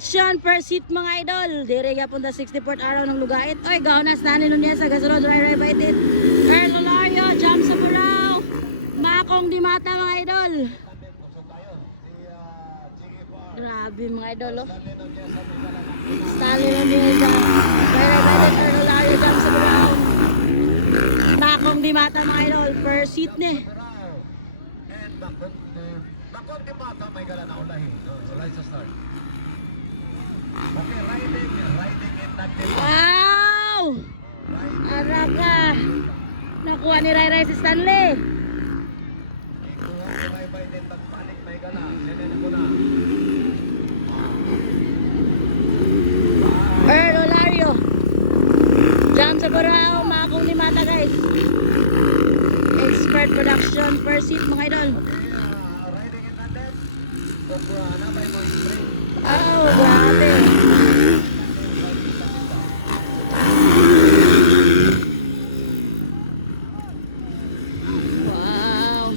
Production per seat mga idol. Dire punta 64th araw ng lugait. Oy, gaonas na nun niya sa gasunod. Ray Baitit. Earl Olario, Jam sa Burao. Makong di mata mga idol. Grabe mga idol oh. Stalin nun niya sa Ray Baitit, Earl Olario, Jam sa Burao. Makong di mata mga idol. Per seat ne. Bakong di mata may gala na ulahin. Ulay sa start. Okay, riding in tandem. Wow! Araka! Nakuha ni Ray si Stanley. Ikuha ni Ray din pagpanik may gala. Lenen ko na. Earl Olario. Jam sa Burao, makong ni mata guys. Expert production per seat mga idol. Riding in tandem. Kung nabay mo spring. Oh, grabe. Wow.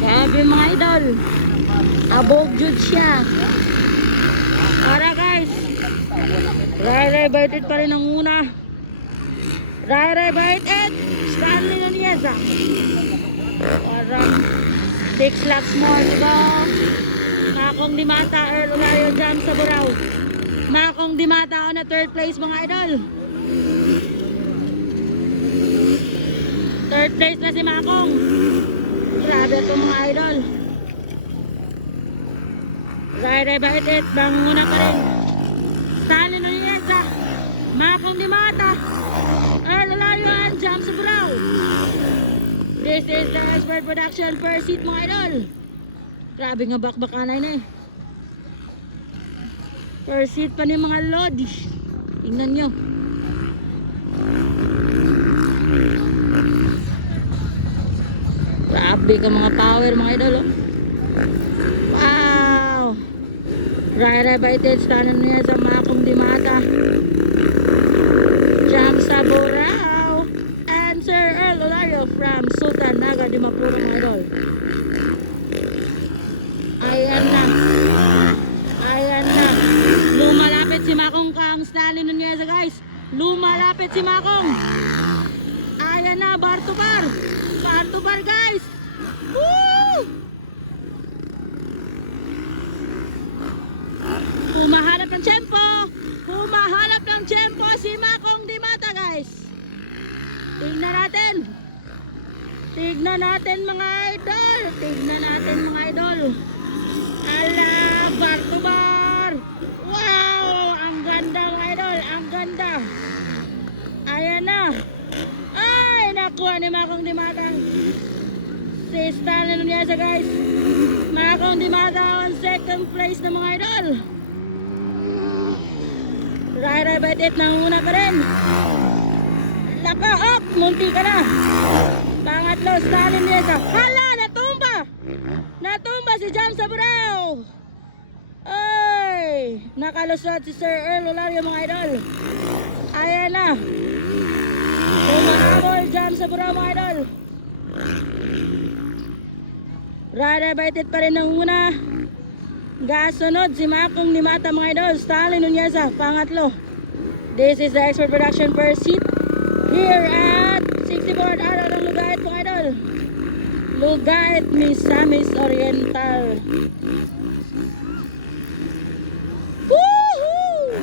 Grabe mga idol. Abog jud siya. Para guys. Ray Baitit pa rin ang una. Ray Baitit. Stanley Nunez. Parang 6 laps more to go. Makong di mata, Earl Olario, Jam sa Burao. Makong di mata on na 3rd place mga idol. 3rd place na si Makong. Grabe ito mga idol. Ray Baitit, banguna pa rin. Stanley Nunez. Makong di mata. Earl Olario and Jam sa Burao. This is the expert production per seat mga idol. Grabe nga bakbakanay na eh. Per seat pa ni mga load. Tingnan nyo. Grabe ka mga power mga idol oh. Wow. Ray Baitit, tanan niya sa Makong di mata. Jam sa Burao. And Sir Earl Olario from Sultan Naga Dimapuro mga idol. Ayan na. Ayan na. Lumalapit si Makong kang Stanley Nunez guys. Lumalapit si Makong. Ayan na, bar to bar. Bar to bar guys. Woo! Humahanap ng tempo. Humahanap ng tempo si Makong di mata guys. Tignan natin. Tignan natin mga idol. Tignan natin mga idol. Ala, bar to bar. Wow, ang ganda mga idol. Ang ganda. Ayan na. Ay, nakuha ni Makong di mata. Si Stanley Nunez guys. Makong di mata on 2nd place na mga idol. Ray Baitit nanguna pa rin. Laka up, munti ka na. Pangatlo, Stanley Nunez. Hala, natumba. Natumba si Jam sa Burao. Ay, nakalusot si Sir Earl Olario mga idol. Ayan na. Tumahabol Jam sa Burao mga idol. Ray Baitit pa rin nanguna. Gasunod si Makong di mata mga idol. Stanley Nunez pangatlo. This is the expert production per seat here at 64th araw ng Lugait mga idol. Lugait, Misamis Oriental. Woohoo!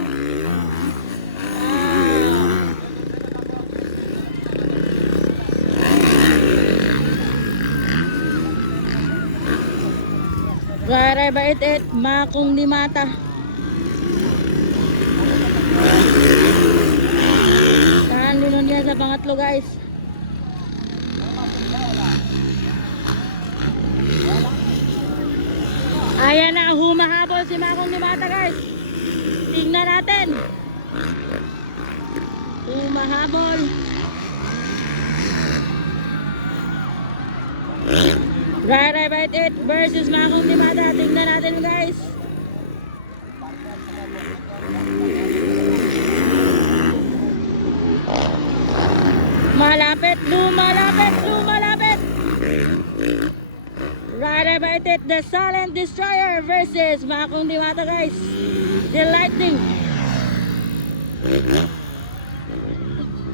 Ray Baitit, Makong di mata. Stanley Nunez sa pangatlo guys. Ayan na, humahabol si Makong di mata guys. Tingnan natin. Humahabol. Ray Baitit versus Makong di mata. Tingnan natin guys. Malapit, lumalapit, lumalapit. Rider by it, the Silent Destroyer versus Makong Dimata guys. The Lightning.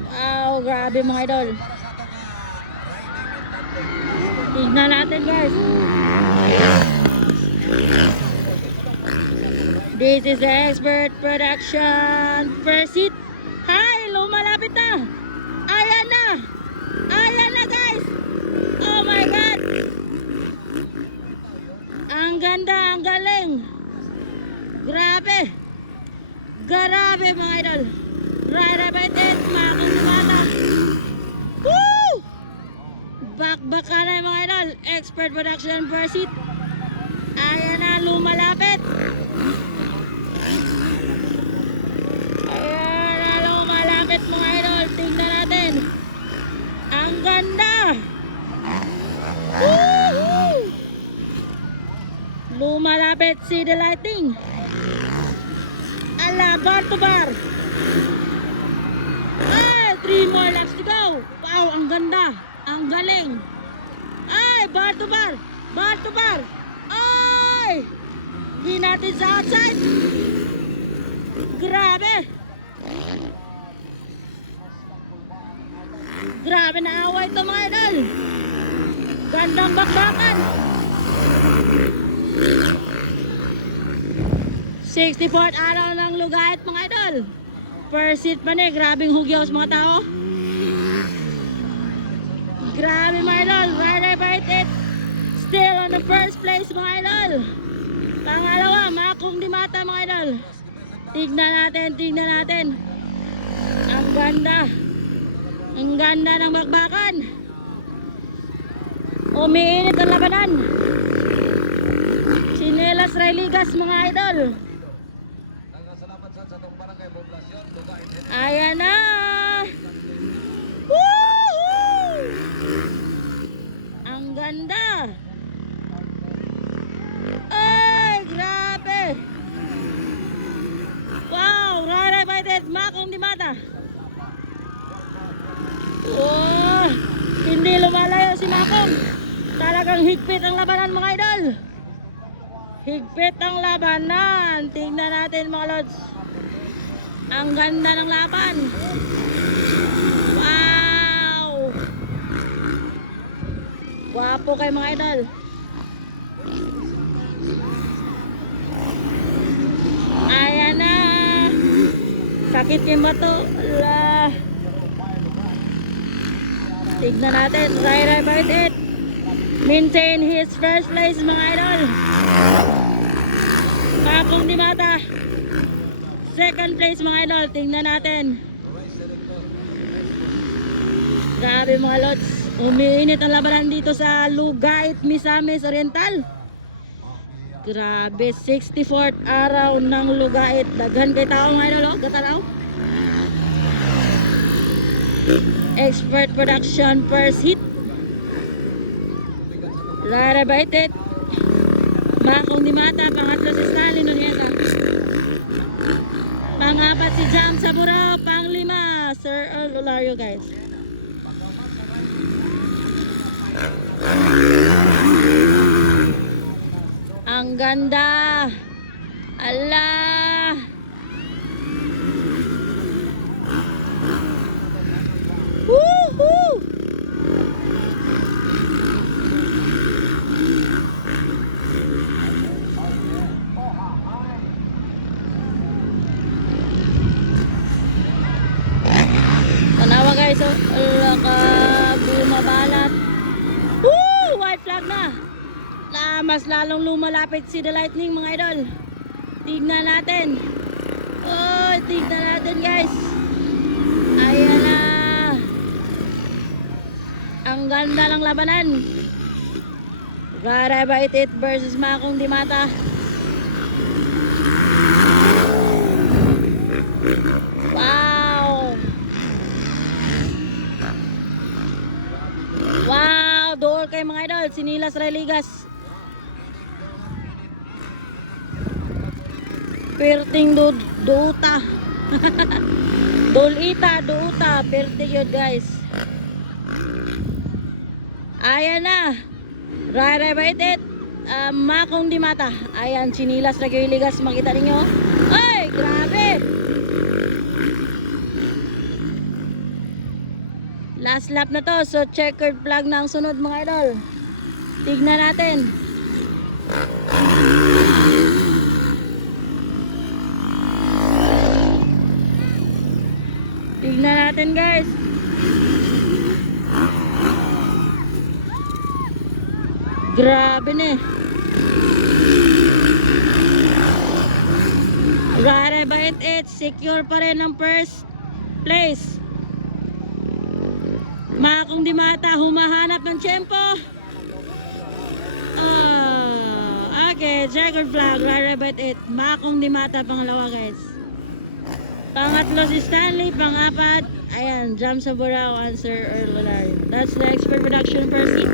Wow, grabe mga idol. Tignan natin guys. This is the Expert Production first hit. Hi, lumalapit na. Ayan na. Ayan na guys. Oh my God. Ang ganda, ang galing. Grabe. Grabe mga idol. Rider by it, Makong Dimata. Woo! Back ka na mga idol. Expert Production first hit. Ayan na, lumalapit. Ayan na, lumalapit mga idol. Tingnan natin. Ang ganda. Woohoo! Lumalapit si The Lightning. Ala, bar to bar. Ay, 3 more laps to go. Wow, ang ganda. Ang galing. Ay, bar to bar. Bar to bar. Ay! Hindi natin sa outside. Grabe. Grabe na away ito mga idol. Gandang bakbakan. 64th araw ng Lugait mga idol. First seat pa ni, grabing hugyaw sa mga tao. Grabe mga idol, Rider by it. Still on the first place mga idol. Pangalawa, Makong Dimata mga idol. Tignan natin, tignan natin. Ang ganda. Ang ganda ng bakbakan. Umiinit ang labanan. Chinelas Rayligas mga idol. Ayan na. Woohoo! Ang ganda. Ay, grabe. Wow, Rider by it, Makong Dimata. Oh, hindi lumalayo si Makong. Talagang higpit ang labanan mga idol. Higpit ang labanan. Tingnan natin mga lods. Ang ganda ng laban. Wow. Gwapo kayo mga idol. Ayan na. Sakit yung bato. Ala. Tignan natin. Rider by it. Maintain his first place mga idol. Makong Dimata. Second place mga idol. Tingnan natin. Grabe mga lods. Umiinit ang labanan dito sa Lugait, Misamis Oriental. Grabe, 64th araw ng Lugait. Daghan kay tao mga idol. Oh, gatanaw. Expert Production first hit. Rider by it. Makong Dimata. Pangatlo si Stanley Nonieta. Pangapat si Jam Saburo. Panglima Sir Earl Olario guys. Ang ganda. Allah. Woohoo! Tanawa guys, oh. Allah ka bumabalat. Woo! White flag na. Mas lalong lumalapit si The Lightning mga idol. Tignan natin. Oh, tignan natin guys. Ayan na. Ang ganda ng labanan. Rider by it versus Makong Dimata. Wow. Wow, door kay mga idol. Sinilas Rayligas. Perting duuta. Dolita, duuta. Perting yun guys. Ayan na. Rare Baitit, Makong Dimata. Ayan, chinilas na kayo ligas. Makita ninyo. Ay, grabe! Last lap na to. So, checkered flag na ang sunod mga idol. Tignan natin. Tignan natin guys. Grabe na eh. Rare Bait It, secure pa rin ang first place. Makong Dimata, humahanap ng tiyempo. Okay, checkered flag, Rare Bait It. Makong Dimata, pangalawa guys. Pangatlo si Stanley, pangapat, ayan, Jam sa Burao, answer or That's the expert production per seat.